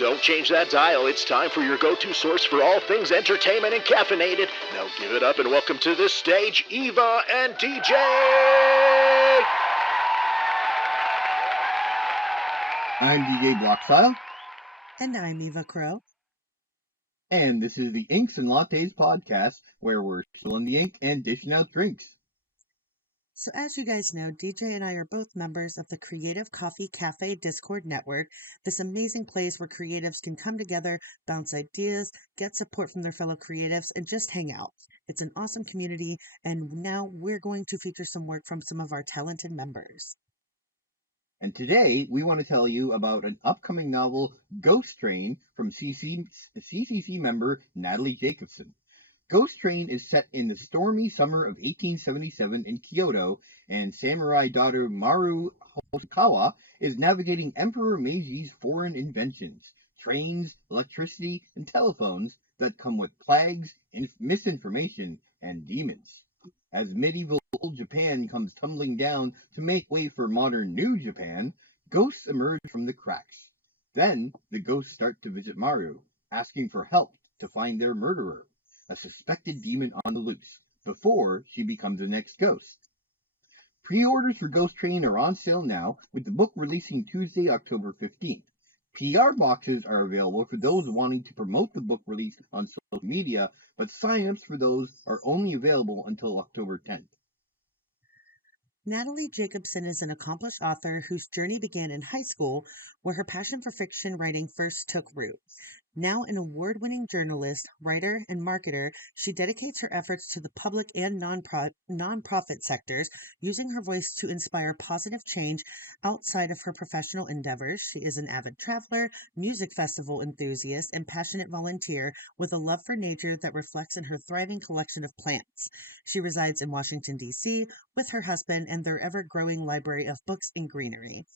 Don't change that dial. It's time for your go-to source for all things entertainment and caffeinated. Now give it up and welcome to the stage, Eva and DJ! I'm DJ Blokzyl. And I'm Eva Crowe. And this is the Inks and Lattes podcast, where we're spilling the ink and dishing out drinks. So as you guys know, DJ and I are both members of the Creative Coffee Cafe Discord network, this amazing place where creatives can come together, bounce ideas, get support from their fellow creatives, and just hang out. It's an awesome community, and now we're going to feature some work from some of our talented members. And today, we want to tell you about an upcoming novel, Ghost Train, from CCC member Natalie Jacobsen. Ghost Train is set in the stormy summer of 1877 in Kyoto, and samurai daughter Maru Hokawa is navigating Emperor Meiji's foreign inventions, trains, electricity, and telephones that come with plagues, misinformation, and demons. As medieval old Japan comes tumbling down to make way for modern New Japan, ghosts emerge from the cracks. Then, the ghosts start to visit Maru, asking for help to find their murderer, a suspected demon on the loose, before she becomes the next ghost. Pre-orders for Ghost Train are on sale now, with the book releasing Tuesday, October 15th. PR boxes are available for those wanting to promote the book release on social media, but sign-ups for those are only available until October 10th. Natalie Jacobsen is an accomplished author whose journey began in high school, where her passion for fiction writing first took root. Now an award-winning journalist, writer, and marketer, she dedicates her efforts to the public and nonprofit sectors, using her voice to inspire positive change outside of her professional endeavors. She is an avid traveler, music festival enthusiast, and passionate volunteer with a love for nature that reflects in her thriving collection of plants. She resides in Washington, D.C., with her husband and their ever-growing library of books and greenery.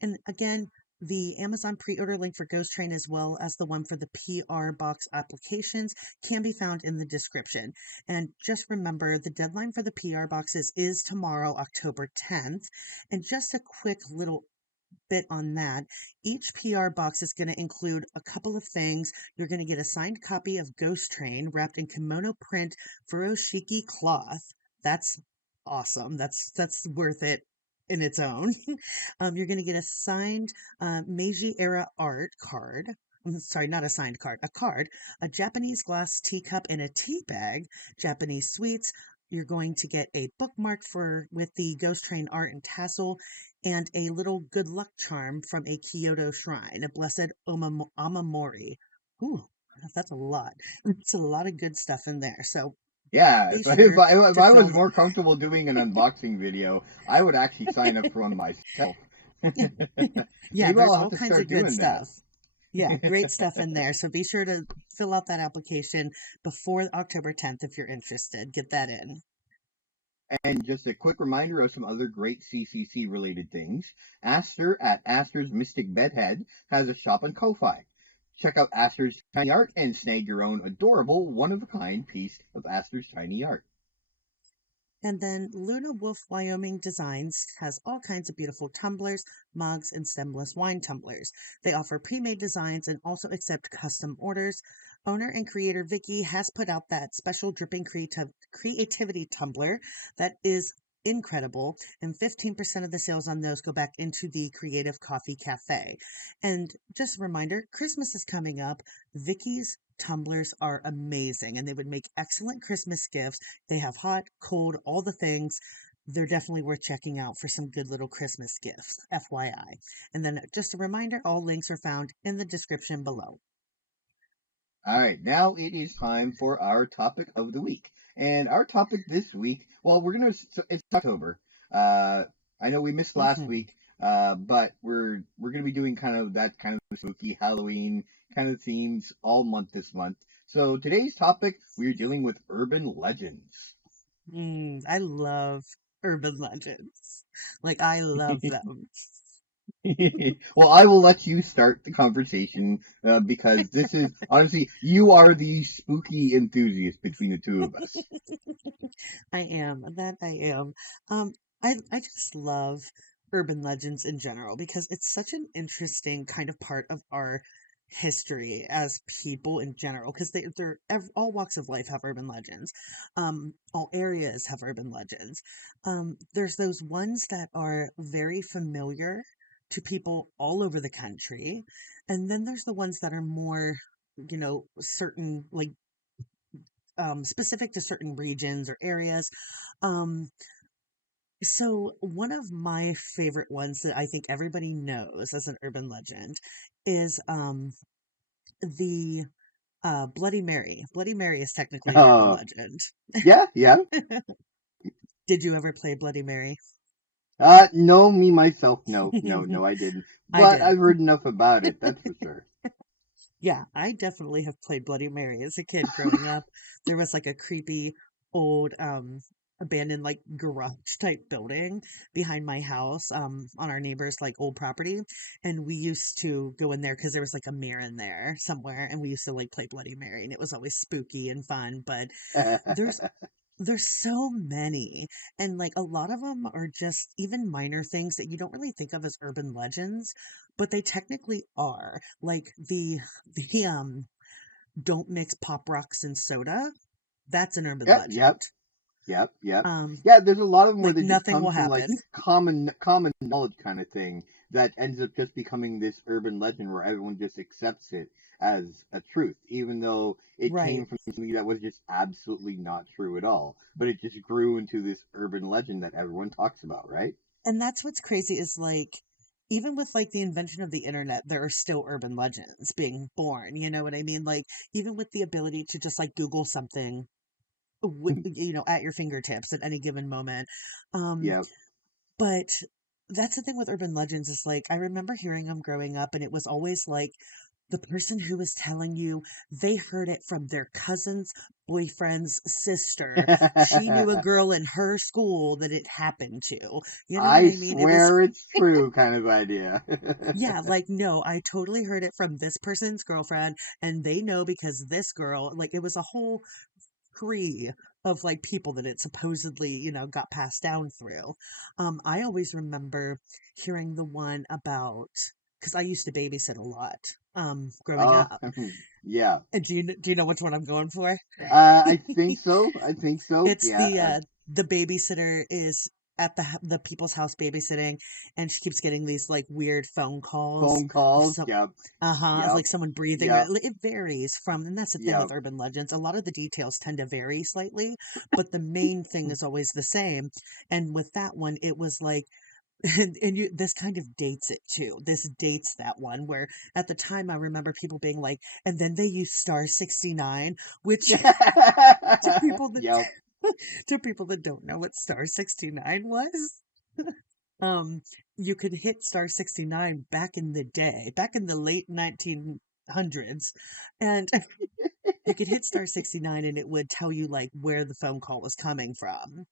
And again, the Amazon pre-order link for Ghost Train, as well as the one for the PR box applications, can be found in the description. And just remember, the deadline for the PR boxes is tomorrow, October 10th. And just a quick little bit on that, each PR box is going to include a couple of things. You're going to get a signed copy of Ghost Train wrapped in kimono print furoshiki cloth. That's awesome. That's worth it in its own. You're going to get a signed Meiji era art card. I'm sorry, not a signed card, a card, a Japanese glass teacup, and a tea bag, Japanese sweets. You're going to get a bookmark with the Ghost Train art and tassel, and a little good luck charm from a Kyoto shrine, a blessed Amamori. Ooh, that's a lot. It's a lot of good stuff in there. So yeah, be if sure I was more comfortable doing an unboxing video, I would actually sign up for one myself. Yeah, Maybe there's I'll have all to kinds start of good doing stuff. that. Yeah, great stuff in there. So be sure to fill out that application before October 10th if you're interested. Get that in. And just a quick reminder of some other great CCC related things. Aster at Aster's Mystic Bedhead has a shop on Ko-Fi. Check out Aster's Tiny Art and snag your own adorable, one-of-a-kind piece of Aster's tiny art. And then Luna Wolf Wyoming Designs has all kinds of beautiful tumblers, mugs, and stemless wine tumblers. They offer pre-made designs and also accept custom orders. Owner and creator Vicky has put out that special dripping creativity tumbler that is incredible, and 15% of the sales on those go back into the Creative Coffee Cafe. And just a reminder, Christmas is coming up. Vicky's tumblers are amazing, and they would make excellent Christmas gifts. They have hot, cold, all the things. They're definitely worth checking out for some good little Christmas gifts, FYI. And then just a reminder, all links are found in the description below. All right, now it is time for our topic of the week. And our topic this week, well, it's October. I know we missed last week, but we're gonna be doing kind of spooky Halloween kind of themes all month this month. So today's topic, we're dealing with urban legends. I love urban legends. Like, I love them. Well, I will let you start the conversation because this is honestly, you are the spooky enthusiast between the two of us. I am. That I am. I just love urban legends in general because it's such an interesting kind of part of our history as people in general, because all walks of life have urban legends. All areas have urban legends. There's those ones that are very familiar to people all over the country, and then there's the ones that are more, certain, like, specific to certain regions or areas. Um, so one of my favorite ones that I think everybody knows as an urban legend is the Bloody Mary. Bloody Mary is technically an urban legend. Yeah, yeah. Did you ever play Bloody Mary? No, me myself, no, I didn't. I But did. I've heard enough about it, that's for sure. Yeah, I definitely have played Bloody Mary as a kid growing up. There was like a creepy old abandoned like garage type building behind my house on our neighbor's like old property, and we used to go in there because there was like a mirror in there somewhere, and we used to like play Bloody Mary, and it was always spooky and fun. But there's there's so many, and like a lot of them are just even minor things that you don't really think of as urban legends, but they technically are. Like the don't mix pop rocks and soda. That's an urban Yeah, yep, legend. yep. Um, Yeah, there's a lot of them where like they just nothing come will from like happen. common knowledge kind of thing that ends up just becoming this urban legend where everyone just accepts it as a truth, even though it Right. came from something that was just absolutely not true at all. But it just grew into this urban legend that everyone talks about, right? And that's what's crazy is like even with like the invention of the internet, there are still urban legends being born. You know what I mean? Like even with the ability to just like Google something at your fingertips at any given moment. Um, Yep. but that's the thing with urban legends is like I remember hearing them growing up, and it was always like the person who was telling you they heard it from their cousin's boyfriend's sister. She knew a girl in her school that it happened to. You know what I I mean? It was swear it's true kind of idea. yeah, like no, I totally heard it from this person's girlfriend, and they know because this girl, like it was a whole tree of like people that it supposedly, got passed down through. I always remember hearing the one about because I used to babysit a lot growing Oh, up. yeah. And do you know which one I'm going for? I think so. I think so. It's Yeah. the babysitter is at the people's house babysitting, and she keeps getting these like weird phone calls Phone of calls. some Yep. of Yep. like someone breathing. Yep. It varies from, and that's the thing with Yep. urban legends. A lot of the details tend to vary slightly, but the main thing is always the same. And with that one, it was like, this kind of dates it too. This dates that one where at the time I remember people being like, and then they use star 69, which to people that Yep. to people that don't know what star 69 was, um, you could hit star 69 back in the day, back in the late 1900s, and you could hit star 69 and it would tell you like where the phone call was coming from.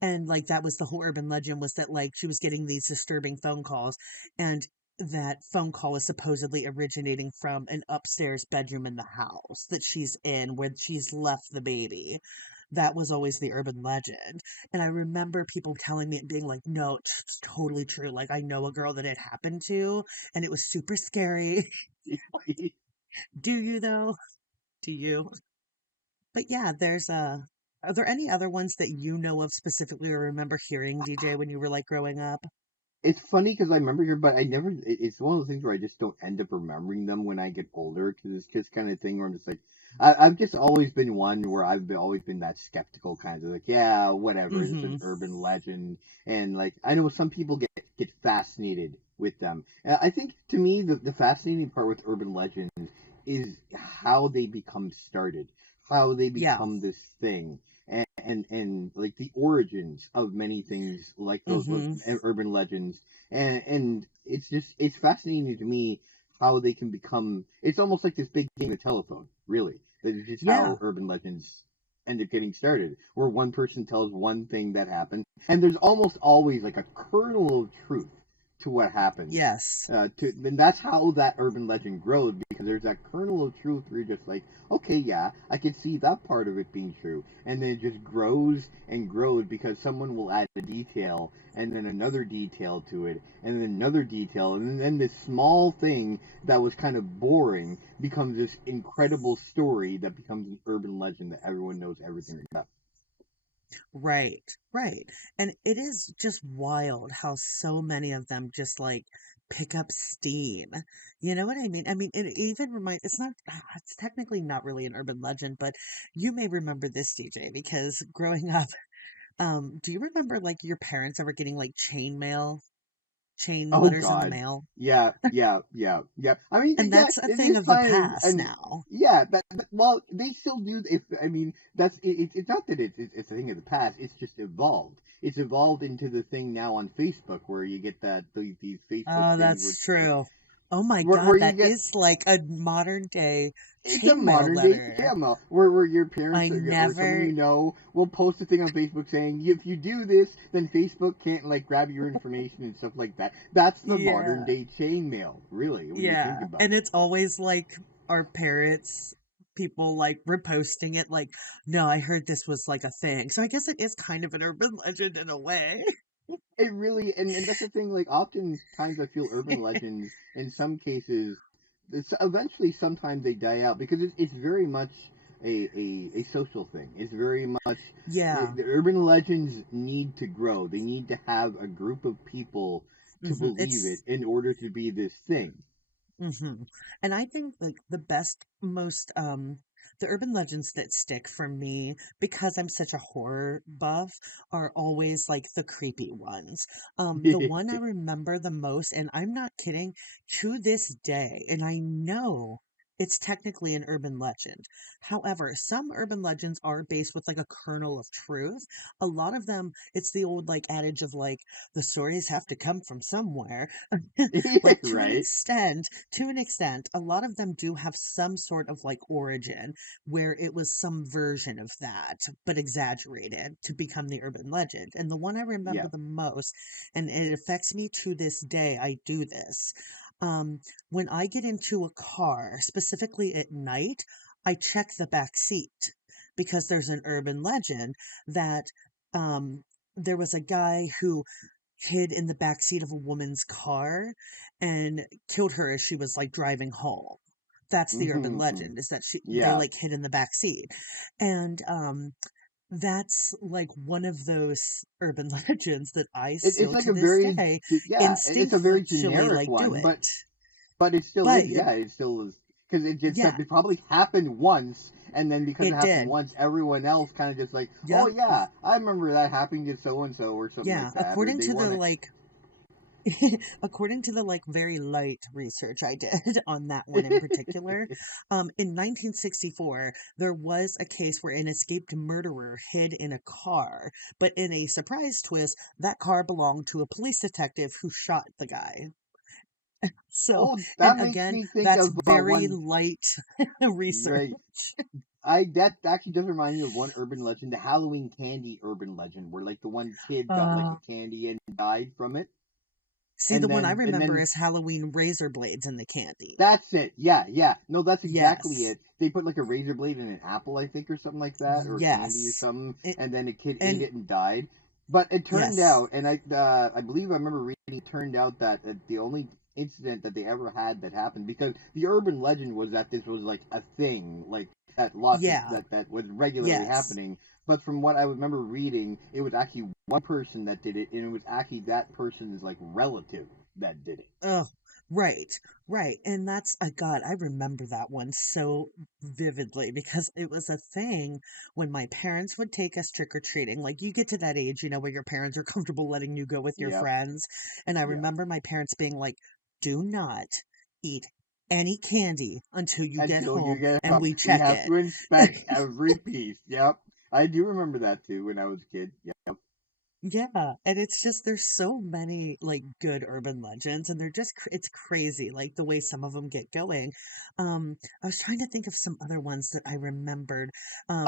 And like that was the whole urban legend was that like she was getting these disturbing phone calls, and that phone call is supposedly originating from an upstairs bedroom in the house that she's in where she's left the baby. That was always the urban legend. And I remember people telling me and being like, no, it's totally true. Like I know a girl that it happened to, and it was super scary. Do you though? Do you? But yeah, are there any other ones that you know of specifically or remember hearing, DJ, when you were like growing up? It's funny because I remember here, but I never. It's one of those things where I just don't end up remembering them when I get older because it's just kind of thing where I'm just like, I've just always been one where always been that skeptical kind of like, yeah, whatever, it's an Mm-hmm. urban legend, and like I know some people get fascinated with them. And I think to me the fascinating part with urban legends is how they become started, how they Yeah. become this thing and like the origins of many things like those Mm-hmm. urban legends and it's fascinating to me how they can become it's almost like this big game of telephone really that is just Yeah. how urban legends end up getting started where one person tells one thing that happened and there's almost always like a kernel of truth to what happens. Yes. And that's how that urban legend grows, because there's that kernel of truth where you're just like, okay, yeah, I can see that part of it being true, and then it just grows and grows because someone will add a detail, and then another detail to it, and then another detail, and then this small thing that was kind of boring becomes this incredible story that becomes an urban legend that everyone knows everything about. Right, right. And it is just wild how so many of them just like pick up steam. You know what I mean? I mean, it even it's not, it's technically not really an urban legend, but you may remember this, DJ, because growing up, do you remember like your parents ever getting like chain Oh letters in the God, mail? yeah, yeah, yeah, yeah. I mean, And yeah, that's a it thing is of the fine, past and now. yeah, well, they still do. If I mean, that's it's not that it's a thing of the past. It's just evolved. It's evolved into the thing now on Facebook where you get these Facebook Oh, things that's true. Oh my where God, you that get is like a modern day it's a chainmail modern day letter. jail where your parents I or someone never, you know will post a thing on Facebook saying if you do this, then Facebook can't like grab your information and stuff like that. That's the modern yeah. day chainmail, really, when you think Yeah, about and it. it's always like our parents, people like reposting it like, "No, I heard this was like a thing." So I guess it is kind of an urban legend in a way. It really, and that's the thing. Like, oftentimes I feel urban legends, in some cases, eventually, sometimes they die out because it's very much a social thing. It's very much Yeah. the urban legends need to grow. They need to have a group of people to believe it It's in order to be this thing. And I think like the best, most the urban legends that stick for me because I'm such a horror buff are always like the creepy ones. The one I remember the most, and I'm not kidding, to this day, and I know it's technically an urban legend. However, some urban legends are based with like a kernel of truth. A lot of them, it's the old like adage of like the stories have to come from somewhere. Yeah, Like right. to an extent, a lot of them do have some sort of like origin where it was some version of that, but exaggerated to become the urban legend. And the one I remember Yeah. the most, and it affects me to this day, I do this. Um, when I get into a car, specifically at night, I check the back seat because there's an urban legend that um, there was a guy who hid in the back seat of a woman's car and killed her as she was like driving home. That's the urban Hmm. legend, is that they Yeah. like hid in the back seat. And that's like one of those urban legends that I It's still like to a this very day yeah. It's a very instinctually generic like do one, it. but it still But is. Yeah, it still is because yeah, it probably happened once, and then because it it happened did. once, everyone else kind of just like, oh Yep. yeah, I remember that happening to so and so or something Yeah. like that, or they want to. According to the like very light research I did on that one in particular, in 1964 there was a case where an escaped murderer hid in a car, but in a surprise twist, that car belonged to a police detective who shot the guy. So, Oh, and that makes again, me think that's of very one. light research. Right, I that actually does remind me of one urban legend, the Halloween candy urban legend, where like the one kid got like Uh, a candy and died from it, See, the one I and remember then is Halloween razor blades in the candy. that's it. Yeah, yeah. No, that's exactly Yes, it. They put like a razor blade in an apple, I think, or something like that, or candy or yes, something, it, and then a kid ate and it and died. But it turned yes. out, and I believe I remember reading, it turned out that the only incident that they ever had that happened because the urban legend was that this was like a thing, like that lots of Yeah, that was regularly yes. happening. But from what I remember reading, it was actually one person that did it, and it was actually that person's like relative that did it. Oh, right, right. And that's, God, I remember that one so vividly because it was a thing when my parents would take us trick or treating. Like you get to that age, where your parents are comfortable letting you go with your Yep. friends. And I Yep. remember my parents being like, do not eat any candy until you get Until you home get and home. we We check have it. to inspect every piece. Yep. I do remember that too when I was a kid. Yep. Yeah, and it's just there's so many like good urban legends and they're just it's crazy like the way some of them get going. I was trying to think of some other ones that I remembered. Um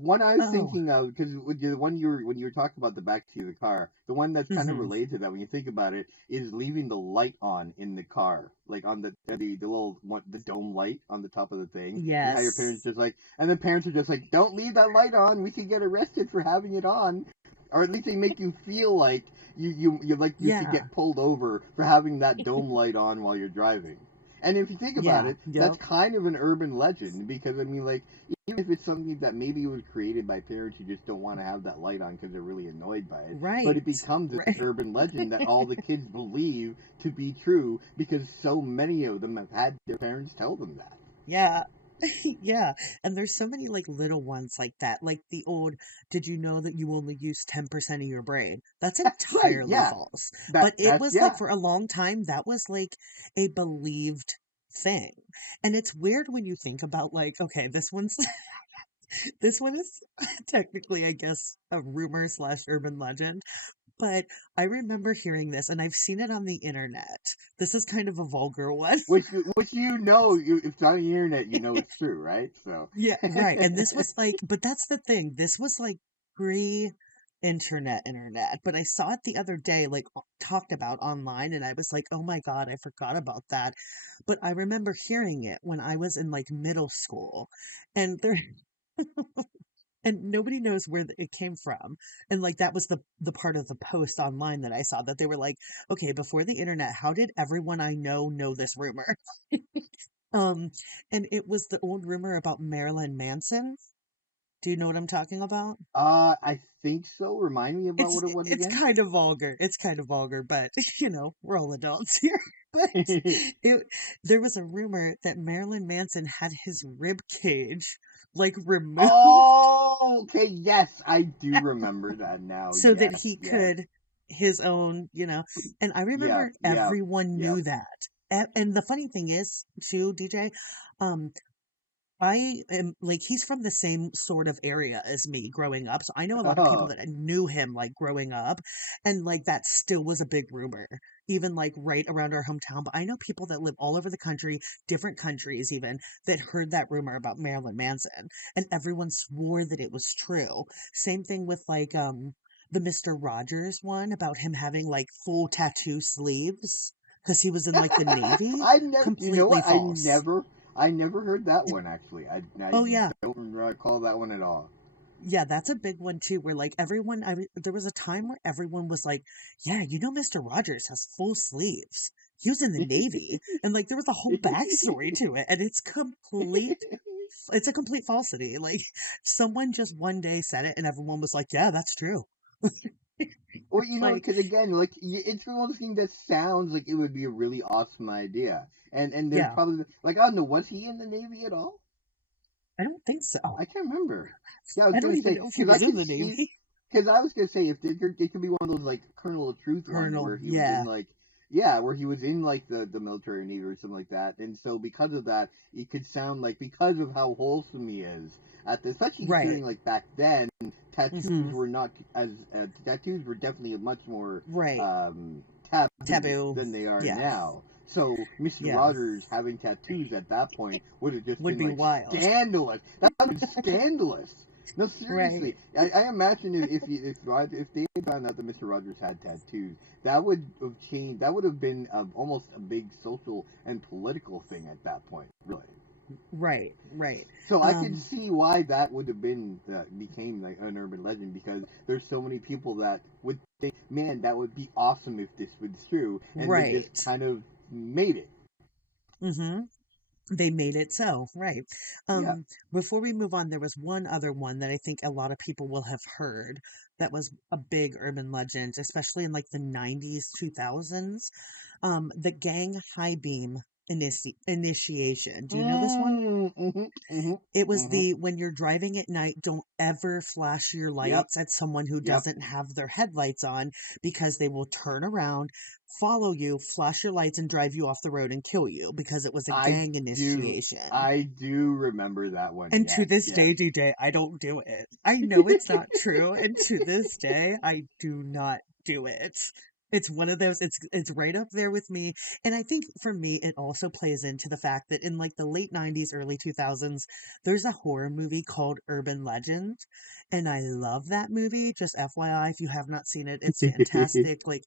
One I was oh, thinking of, because the one you were when you were talking about the backseat of the car, the one that's kind of mhm. related to that when you think about it is leaving the light on in the car, like on the little one, the dome light on the top of the thing, and how your parents Yes. just like, and then parents are just like, don't leave that light on, we could get arrested for having it on, or at least they make you feel like you like you could Yeah. get pulled over for having that dome light on while you're driving. And if you think about Yeah. it, that's Yep. kind of an urban legend because I mean, like, even if it's something that maybe was created by parents who just don't want to have that light on because they're really annoyed by it, but it Right. becomes this Right. urban legend that all the kids believe to be true because so many of them have had their parents tell them that. Yeah. Yeah. And there's so many like little ones like that. Like the old, did you know that you only use 10% of your brain? That's Right? entirely Yeah. false. But it That's was like yeah. for a long time, that was like a believed thing. And it's weird when you think about like, okay, this one's this one is technically, I guess, a rumor slash urban legend. But I remember hearing this and I've seen it on the internet. This is kind of a vulgar one. Which you know, if it's on the internet, you know it's true, right? So. Yeah, right. And this was like, but that's the thing. This was like pre internet, but I saw it the other day, like talked about online, and I was like, oh my God, I forgot about that. But I remember hearing it when I was in like middle school, and there, and nobody knows where it came from. And like that was the part of the post online that I saw that they were like, okay, before the internet, how did everyone I know this rumor? Um, and it was the old rumor about Marilyn Manson. Do you know what I'm talking about? I think so. Remind me about what it was It's again. kind of vulgar. It's kind of vulgar, but we're all adults here. But it there was a rumor that Marilyn Manson had his rib cage like removed Oh, okay. Yes, I do remember that now. so that Yes, he yes. could his own. And I Yeah, remember yeah, everyone yeah. knew that. And the funny thing is, too, DJ, um, I am like he's from the same sort of area as me growing up. So I know a lot of people Oh, that knew him like growing up and like that still was a big rumor, even like right around our hometown. But I know people that live all over the country, different countries even, that heard that rumor about Marilyn Manson and everyone swore that it was true. Same thing with like the Mr. Rogers one about him having like full tattoo sleeves because he was in like the Navy. I never. You know Completely what? false. I never heard that one actually. I Oh yeah. don't recall that one at all. Yeah, that's a big one too, where like there was a time where everyone was like, yeah, Mr. Rogers has full sleeves. He was in the Navy. And like there was a whole backstory to it. And it's a complete falsity. Like someone just one day said it and everyone was like, yeah, that's true. Well, It's like, because again, like it's one of those things that sounds like it would be a really awesome idea, and there's yeah, probably like I don't know, was he in the Navy at all? I don't think so. I can't remember. Yeah, I was I don't gonna even say know if he because I was in could the see Navy. because I was gonna say if it could be one of those like Colonel of Truth ones Colonel, where he was in yeah. like yeah where he was in like the military navy or something like that, and so because of that it could sound like because of how wholesome he is at the especially Right. considering like back then tattoos Mm-hmm. were not as tattoos were definitely much more Right. taboo Taboo. than they are Yeah. now. So Mr. Yeah. Rogers having tattoos at that point would have just Would been be like wild. scandalous. That would be scandalous. No, Right. seriously. I imagine if they had found out that Mr. Rogers had tattoos, that would have changed. That would have been almost a big social and political thing at that point, really. Right, right. So I could Um, see why that would have been became like an urban legend because there's so many people that would think, man, that would be awesome if this was true, and they just right. kind of made it. Mm-hmm. They made it so, right. Yeah. Before we move on, there was one other one that I think a lot of people will have heard that was a big urban legend, especially in like the 90s, 2000s. The gang high beam. Initiation. Do you know this one? It was Mm-hmm. the when you're driving at night, don't ever flash your Yep. lights at someone who Yep. doesn't have their headlights on because they will turn around, follow you, flash your lights, and drive you off the road and kill you because it was a I gang do. initiation. I do remember that one. And to Yes. this Yes. day, DJ, I don't do it. I know it's not true, and to this day, I do not do it. It's one of those it's right up there with me. And I think for me it also plays into the fact that in like the late 90s, early 2000s, there's a horror movie called Urban Legend, and I love that movie. Just FYI, if you have not seen it, it's fantastic. Like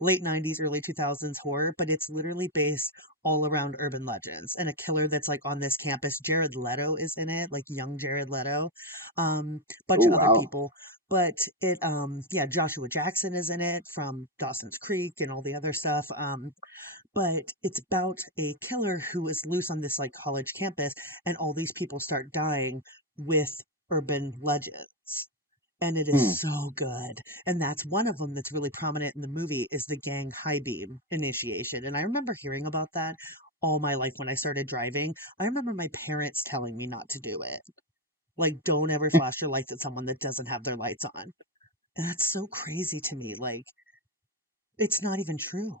late 90s, early 2000s horror, but it's literally based all around urban legends and a killer that's like on this campus. Jared Leto is in it, like young Jared Leto, bunch Oh of other wow. people. But it, yeah, Joshua Jackson is in it from Dawson's Creek and all the other stuff. But it's about a killer who is loose on this like college campus, and all these people start dying with urban legends. And it is Hmm. so good. And that's one of them that's really prominent in the movie is the gang high beam initiation. And I remember hearing about that all my life when I started driving. I remember my parents telling me not to do it. Like, don't ever flash your lights at someone that doesn't have their lights on. And that's so crazy to me. Like, it's not even true.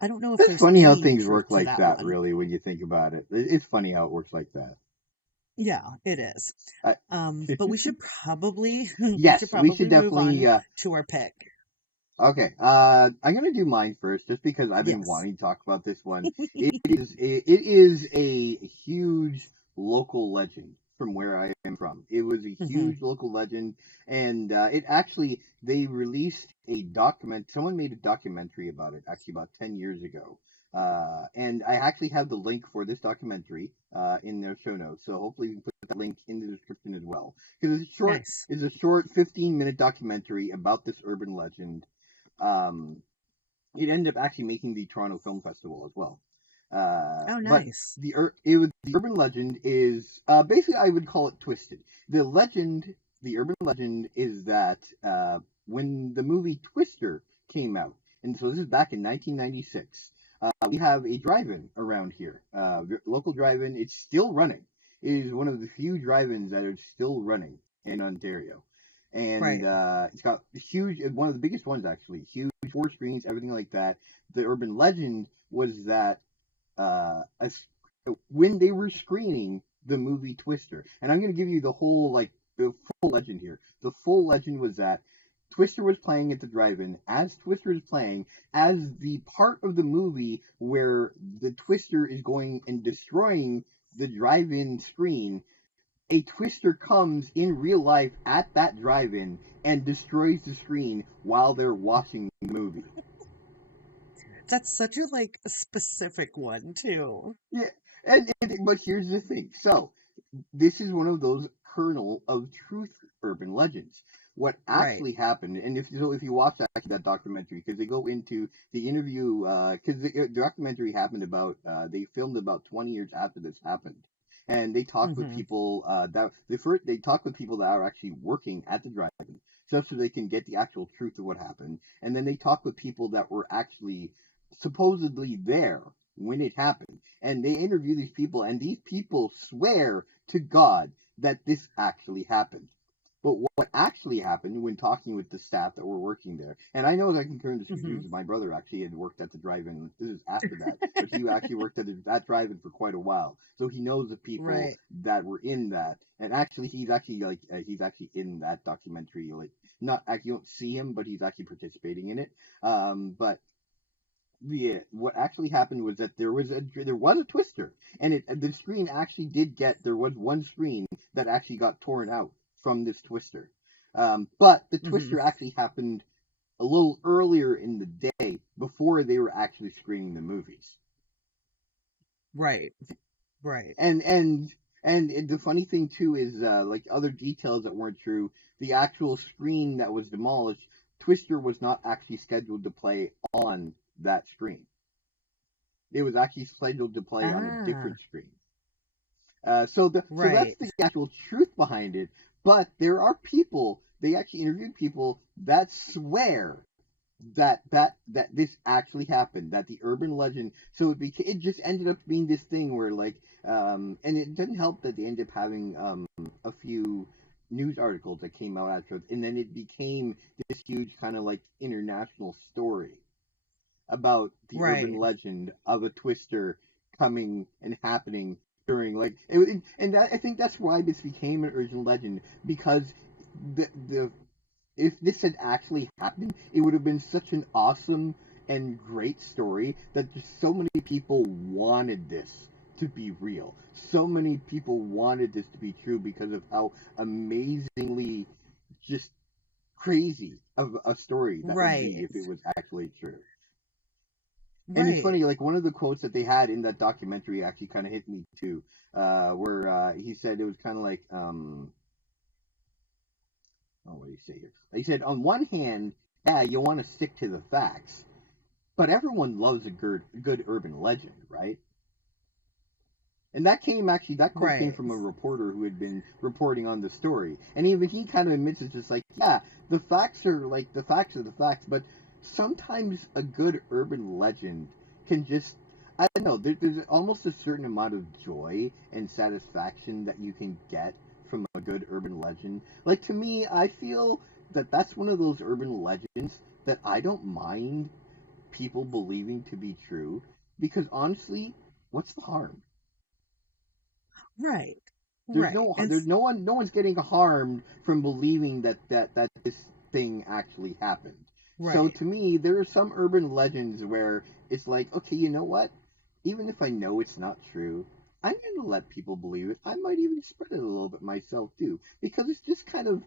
I don't know if It's there's funny how any things truth work to like that that. one. Really, when you think about it, it's funny how it works like that. Yeah, it is. I, But we should probably we should yes, we should probably move definitely. on to our pick. Okay, I'm gonna do mine first, just because I've been Yes. wanting to talk about this one. It is a huge local legend from where I am from. It was a Hmm. huge local legend, and it actually they released a document. Someone made a documentary about it actually about 10 years ago. And I actually have the link for this documentary in their show notes, so hopefully we can put that link in the description as well. Because Nice. it's a short 15-minute documentary about this urban legend. um, it ended up actually making the Toronto Film Festival as well. Oh, But nice. the urban legend is basically I would call it twisted. The urban legend is that when the movie Twister came out, and so this is back in 1996. We have a drive-in around here, local drive-in. It's still running. It is one of the few drive-ins that are still running in Ontario, and Right. it's got huge, one of the biggest ones actually, huge four screens, everything like that. The urban legend was that as when they were screening the movie Twister, and I'm going to give you the whole like the full legend here. The full legend was that Twister was playing at the drive-in. As Twister is playing, as the part of the movie where the Twister is going and destroying the drive-in screen, a Twister comes in real life at that drive-in and destroys the screen while they're watching the movie. That's such a like specific one too. Yeah, but here's the thing. So this is one of those kernel of truth urban legends. What Right. actually happened, and if you watch that documentary, because they go into the interview, because the documentary happened about they filmed about 20 years after this happened, and they talked with Hmm. people they talked with people that are actually working at the drive-in, just so they can get the actual truth of what happened, and then they talked with people that were actually supposedly there when it happened, and they interview these people, and these people swear to God that this actually happened. But what actually happened when talking with the staff that were working there, and I know that I can turn this Hmm. because my brother actually had worked at the drive-in. This is after that, but he actually worked at that drive-in for quite a while, so he knows the people Right. that were in that. And actually, he's actually in that documentary. Like, not actually, you don't see him, but he's actually participating in it. But yeah, what actually happened was that there was a twister, and the screen actually did get there was one screen that actually got torn out from this twister, but the Hmm. twister actually happened a little earlier in the day before they were actually screening the movies, Right. Right. and the funny thing too is like other details that weren't true. The actual screen that was demolished, Twister was not actually scheduled to play on that screen. It was actually scheduled to play on a Ah. different screen. So that's Right. the actual truth behind it. But there are people, they actually interviewed people that swear that this actually happened, that the urban legend, so it just ended up being this thing where like and it didn't help that they ended up having a few news articles that came out after, and then it became this huge kind of like international story about the urban Right. legend of a twister coming and happening during like and that, I think that's why this became an urban legend, because the if this had actually happened, it would have been such an awesome and great story that just so many people wanted this to be real. So many people wanted this to be true because of how amazingly just crazy of a story that would be Right. if it was actually true. And it's Right. funny, like one of the quotes that they had in that documentary actually kind of hit me too, where he said it was kind of like, oh, what do you say here? He said, on one hand, yeah, you want to stick to the facts, but everyone loves a good urban legend, right? And that quote came Right. from a reporter who had been reporting on the story, and even he kind of admits it's just like, yeah, the facts are like the facts are the facts, but sometimes a good urban legend can just, I don't know, there's almost a certain amount of joy and satisfaction that you can get from a good urban legend. Like to me, I feel that that's one of those urban legends that I don't mind people believing to be true, because honestly, what's the harm? Right. There's Right. And no one's getting harmed from believing that this thing actually happened. So right. to me, there are some urban legends where it's like, okay, you know what? Even if I know it's not true, I'm gonna let people believe it. I might even spread it a little bit myself too, because it's just kind of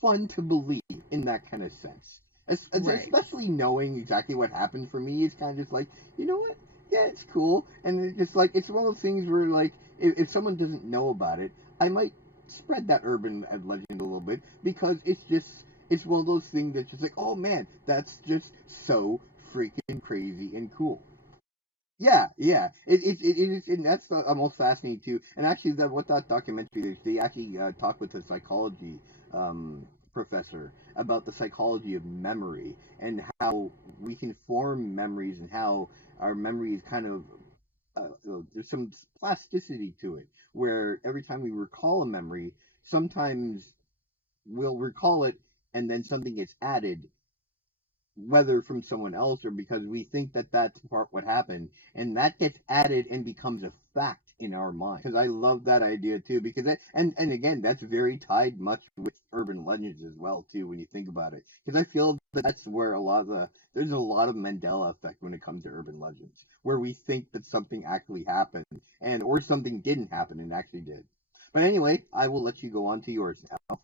fun to believe in that kind of sense. Right. Especially knowing exactly what happened for me, it's kind of just like, you know what? Yeah, it's cool, and it's just like it's one of those things where like if someone doesn't know about it, I might spread that urban legend a little bit, because it's one of those things that's just like, oh man, that's just so freaking crazy and cool. Yeah, yeah, it is, and that's the most fascinating too. And actually, that what that documentary is, they actually talked with a psychology professor about the psychology of memory and how we can form memories and how our memories kind of there's some plasticity to it, where every time we recall a memory, sometimes we'll recall it and then something gets added, whether from someone else or because we think that that's part what happened, and that gets added and becomes a fact in our mind. Because I love that idea too, because and again, that's very tied much with urban legends as well too, when you think about it, because I feel that that's where a lot of there's a lot of Mandela effect when it comes to urban legends, where we think that something actually happened, and or something didn't happen and actually did. But anyway, I will let you go on to yours now.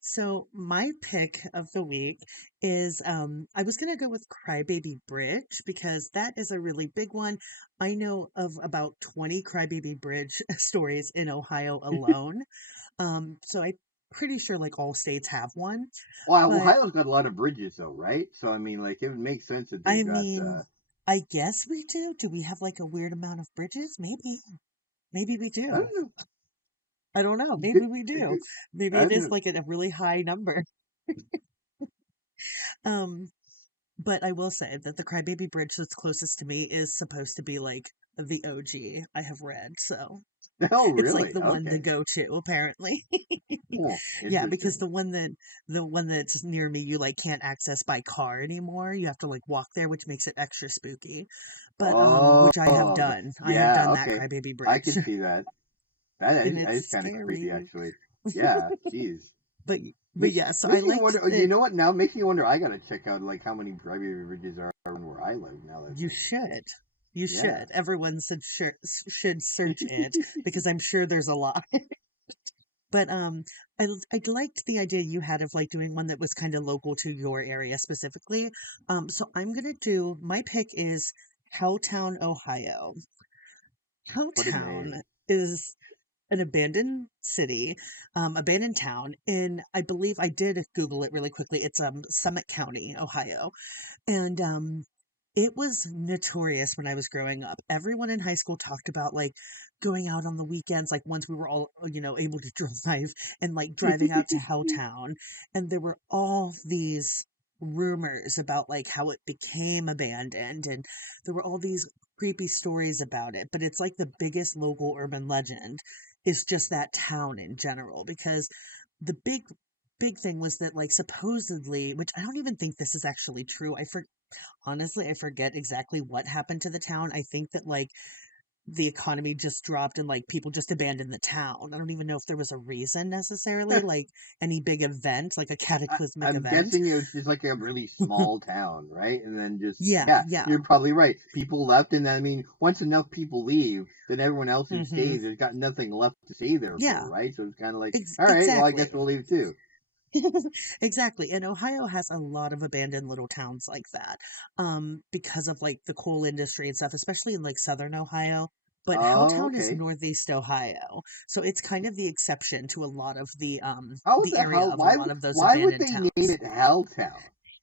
So my pick of the week is I was gonna go with Crybaby Bridge because that is a really big one. I know of about 20 Crybaby Bridge stories in Ohio alone. So I'm pretty sure like all states have one. Well, But Ohio's got a lot of bridges though, right? So I mean, like it would make sense that they've I got mean, I guess we do. Do we have like a weird amount of bridges? Maybe. Maybe we I do. don't know. I don't know. Maybe Good, we do. good. Maybe I it don't is know. like a really high number. Um, but I will say that the Crybaby Bridge that's closest to me is supposed to be like the OG I have read. So Oh, it's like really? the one to Okay. go to, apparently. Oh, Yeah, because interesting. the one that's near me, you like can't access by car anymore. You have to like walk there, which makes it extra spooky. But Oh, which I have done. I have yeah. done that Okay, Crybaby I Bridge, can see that. and That it's is kind of creepy, scary. actually. Yeah. Jeez. But Makes yeah, so I makes me liked wonder. You it. know what? Now makes me wonder. I gotta check out like how many private bridges are where I live. Now that I You think. should. You Yeah. should. Everyone should search it because I'm sure there's a lot. But I liked the idea you had of like doing one that was kind of local to your area specifically. So I'm gonna do my pick is Helltown, Ohio. What a name. Helltown is an abandoned city, abandoned town in, I believe I did Google it really quickly. It's Summit County, Ohio. And it was notorious when I was growing up. Everyone in high school talked about like going out on the weekends, like once we were all, able to drive and like driving out to Helltown. And there were all these. rumors about like how it became abandoned, and there were all these creepy stories about it, but it's like the biggest local urban legend is just that town in general, because the big thing was that like supposedly, which I don't even think this is actually true. Honestly, I forget exactly what happened to the town. I think that like the economy just dropped and like people just abandoned the town. I don't even know if there was a reason necessarily, like any big event, like a cataclysmic I'm event. guessing it was just like a really small town, right? And then just Yeah, yeah, yeah. you're probably right. People left, and I mean, once enough people leave, then everyone else who Hmm. stays, there's got nothing left to stay there for, Yeah, right? So it's kind of like, all right, well, I guess we'll exactly. leave too. Exactly. And Ohio has a lot of abandoned little towns like that, because of like the coal industry and stuff, especially in like southern Ohio. But Oh, Helltown is okay. northeast Ohio, so it's kind of the exception to a lot of How the the area hell? of a lot of those Why would abandoned they name towns. it Helltown?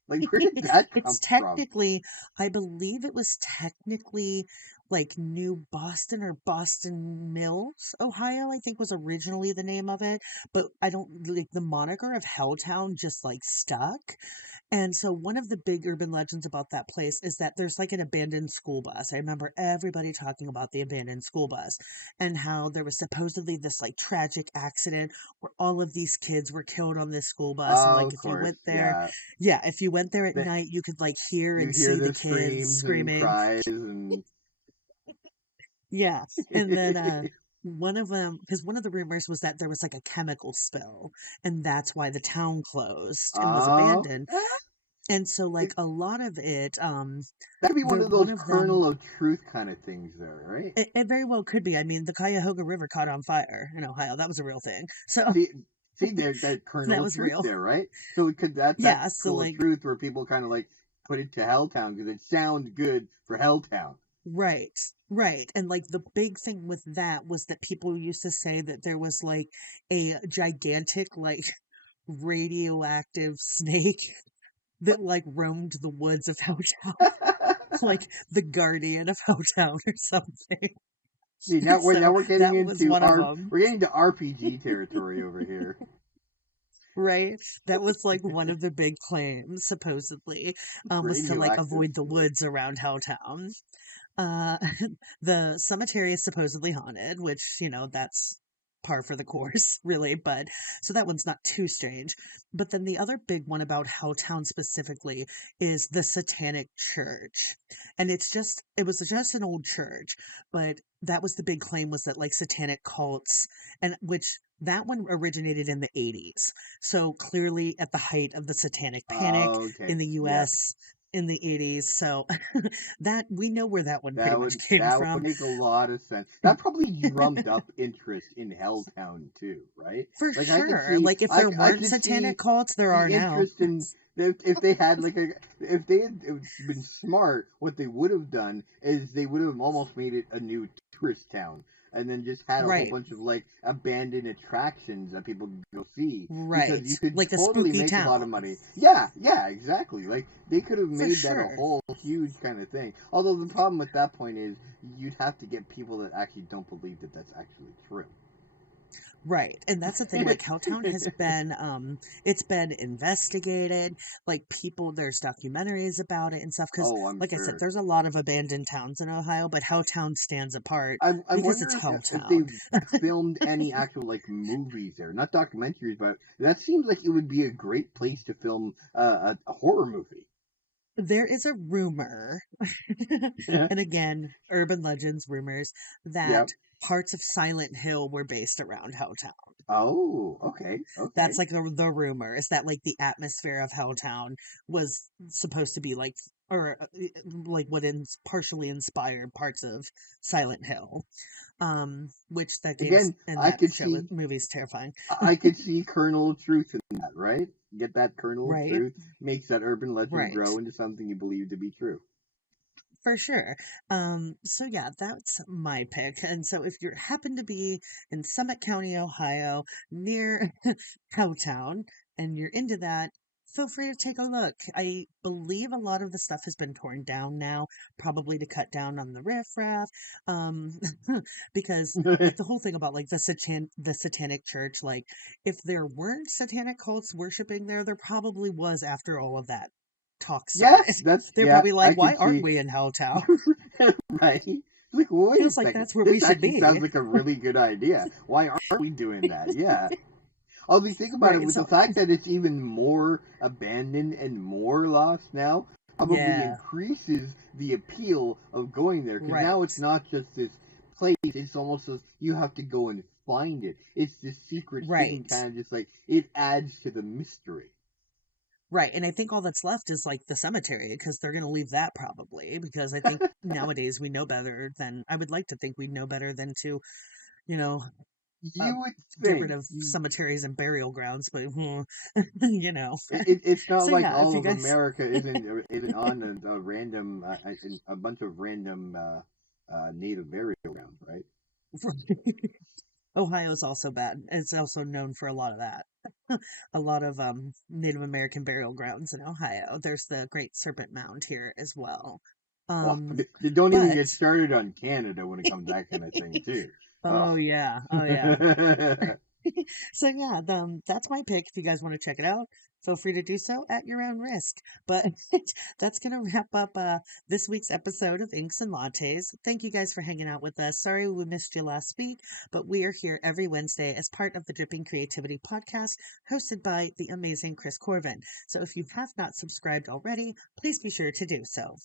Like, where did that It's come from? technically, I believe it was technically like New Boston or Boston Mills, Ohio, I think was originally the name of it. But I don't like the moniker of Helltown just like stuck. And so one of the big urban legends about that place is that there's like an abandoned school bus. I remember everybody talking about the abandoned school bus and how there was supposedly this like tragic accident where all of these kids were killed on this school bus. And Oh, like of if you course, went there, yeah. yeah, if you went there at That night, you could like hear you and hear see the the kids screams and screaming. cries and Yeah. And then one of them, because one of the rumors was that there was like a chemical spill and that's why the town closed and was oh, abandoned. And so like a lot of it, that could be one there of one those of them, kernel of truth kind of things there, right? it very well could be. I mean, the Cuyahoga River caught on fire in Ohio. That was a real thing. So See, see, there's that kernel that of was truth real. there, right? So it could that Yeah. So kernel of like, truth where people kind of like put it to Helltown because it sounds good for Helltown. right, right. And like the big thing with that was that people used to say that there was like a gigantic, like radioactive snake that like roamed the woods of Helltown, like the guardian of Helltown or something. See, now we're So getting that was into one of them. we're getting to RPG territory over here. Right? That was like one of the big claims, supposedly, was to like Radioactive avoid the snake. woods around Helltown. Uh, the cemetery is supposedly haunted, which, that's par for the course, really. But so that one's not too strange. But then the other big one about Helltown specifically is the Satanic Church. And it was just an old church, but that was the big claim was that like satanic cults, and which that one originated in the 80s. So clearly at the height of the satanic panic Okay, in the yeah, US in the 80s. So that we know where that one pretty much came that would from. make a lot of sense. That probably drummed up interest in Helltown too, right? For Like sure. Like if there I weren't could satanic see cults, there the are now. interest in if they had like a if they had been smart, what they would have done is they would have almost made it a new tourist town and then just had a whole Right. bunch of like abandoned attractions that people could go see because Right. you could Like a totally spooky make a lot of town. money. Yeah, yeah, exactly. Like they could have For made that a sure. whole huge kind of thing. Although the problem at that point is you'd have to get people that actually don't believe that that's actually true. Right. And that's the thing, like Helltown has been it's been investigated, like people there's documentaries about it and stuff cuz Oh, I'm like I said sure. there's a lot of abandoned towns in Ohio, but Helltown stands apart I'm because it's wondering if they Helltown. filmed any actual like movies there, not documentaries, but that seems like it would be a great place to film a horror movie. There is a rumor, Yeah. and again, urban legends, rumors, Yep. that parts of Silent Hill were based around Helltown. Oh, okay, That's okay. like the rumor is that like the atmosphere of Helltown was supposed to be like, or like what partially inspired parts of Silent Hill, which that game's Again, and that show movie's terrifying. I could see kernel of truth in that, right? Get that kernel of Right, truth makes that urban legend right. grow into something you believe to be true. For sure. So yeah, that's my pick. And so if you happen to be in Summit County, Ohio, near Cowtown, and you're into that, feel free to take a look. I believe a lot of the stuff has been torn down now, probably to cut down on the riffraff. Um, because like the whole thing about like the satanic church, like if there weren't satanic cults worshiping there, there probably was after all of that talks Yes, side. that's They're yeah. probably I like, can why aren't see. we in Helltown? Right? Like, well, wait a Feels like second. that's where we This should actually sounds be. like a really good idea. Why aren't we doing that? Yeah. Although think about it, Right. with the So, fact that it's even more abandoned and more lost now, probably yeah, increases the appeal of going there. Because now right. it's not just this place; it's almost as you have to go and find it. It's this secret hidden Right. kind of just like it adds to the mystery. Right. And I think all that's left is like the cemetery because they're going to leave that probably because I think nowadays we know better than I would like to think we know better than to, you know, uh, You would get rid think. of cemeteries and burial grounds, but you know. It's not So like yeah, if all you of guys America isn't on a random a bunch of random native burial grounds, right? Ohio's also bad. It's also known for a lot of that. A lot of Native American burial grounds in Ohio. There's the Great Serpent Mound here as well. Well, Um, they don't even but get started on Canada when it comes to that kind of thing too. Oh. oh yeah, oh yeah. So yeah, that's my pick. If you guys want to check it out, feel free to do so at your own risk. But that's gonna wrap up this week's episode of Inks and Lattes. Thank you guys for hanging out with us. Sorry we missed you last week, but we are here every Wednesday as part of the Dripping Creativity podcast, hosted by the amazing Chris Corvin. So if you have not subscribed already, please be sure to do so.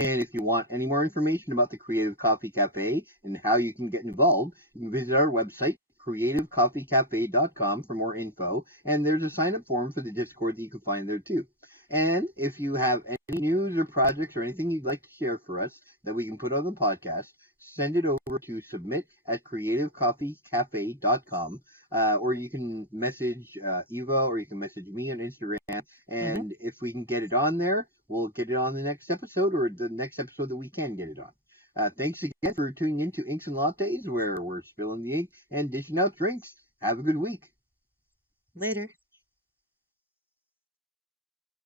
And if you want any more information about the Creative Coffee Cafe and how you can get involved, you can visit our website, creativecoffeecafe.com, for more info. And there's a sign up form for the Discord that you can find there too. And if you have any news or projects or anything you'd like to share for us that we can put on the podcast, send it over to submit@creativecoffeecafe.com. Or you can message Eva or you can message me on Instagram. Hmm. And if we can get it on there, we'll get it on the next episode or the next episode that we can get it on. Thanks again for tuning in to Inks and Lattes, where we're spilling the ink and dishing out drinks. Have a good week. Later.